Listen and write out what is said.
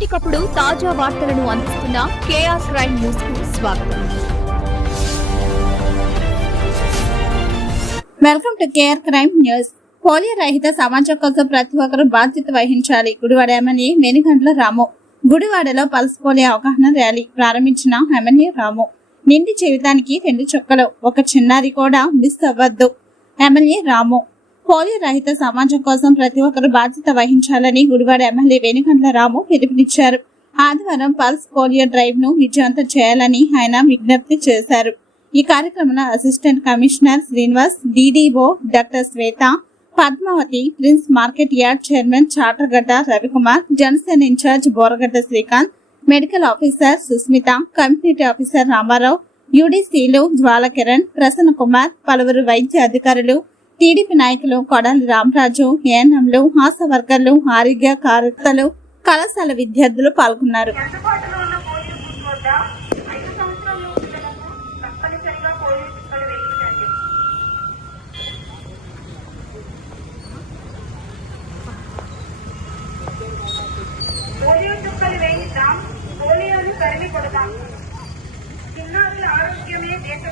ఎప్పటికప్పుడు తాజా వార్తలను అందిస్తున్న కేఆర్ క్రైమ్ న్యూస్ కు స్వాగతం. Welcome to KR crime news. Polio రహిత సమాజం కోసం ప్రతి ఒక్కరూ బాధ్యత వహించాలి. గుడివాడ ఎమ్మెల్యే మేనిగండ్ల రాము. గుడివాడలో పల్స్ పోలియో అవగాహన ర్యాలీ ప్రారంభించిన ఎమ్మెల్యే రాము. నిండి జీవితానికి 2 చుక్కలు, ఒక చిన్నారి కూడా మిస్ అవ్వద్దు. ఎమ్మెల్యే రాము. పోలియో రహిత సమాజం కోసం ప్రతి ఒక్కరూ బాధ్యత వహించాలని గుడివాడ ఎమ్మెల్యే మేనిగండ్ల రాము పిలుపునిచ్చారు. ఆదివారం పల్స్ పోలియో డ్రైవ్ ను విజయవంతం చేయాలని ఆయన విజ్ఞప్తి చేశారు. ఈ కార్యక్రమంలో assistant commissioner Srinivas, DDO doctor Shweta, Padmavathi, prince market yard chairman Chatargadda Ravikumar, Janasena incharge Boragadda Srikanth, medical officer Susmitha, community officer Ramarao, యూడీసీలు జ్వాలకిరణ్, ప్రసన్న కుమార్, పలువురు వైద్య అధికారులు, టీడీపీ నాయకులు, కొడాలి రామరాజు, ఏఎన్ఎంలు, ఆశా వర్కర్లు, ఆరోగ్య కార్యకర్తలు, కళాశాల విద్యార్థులు పాల్గొన్నారు. పోలియో చుక్కలు వేయిద్దాం, పోలియోను తరిమి కొడదాం. చిన్నారుల ఆరోగ్యమే దేశ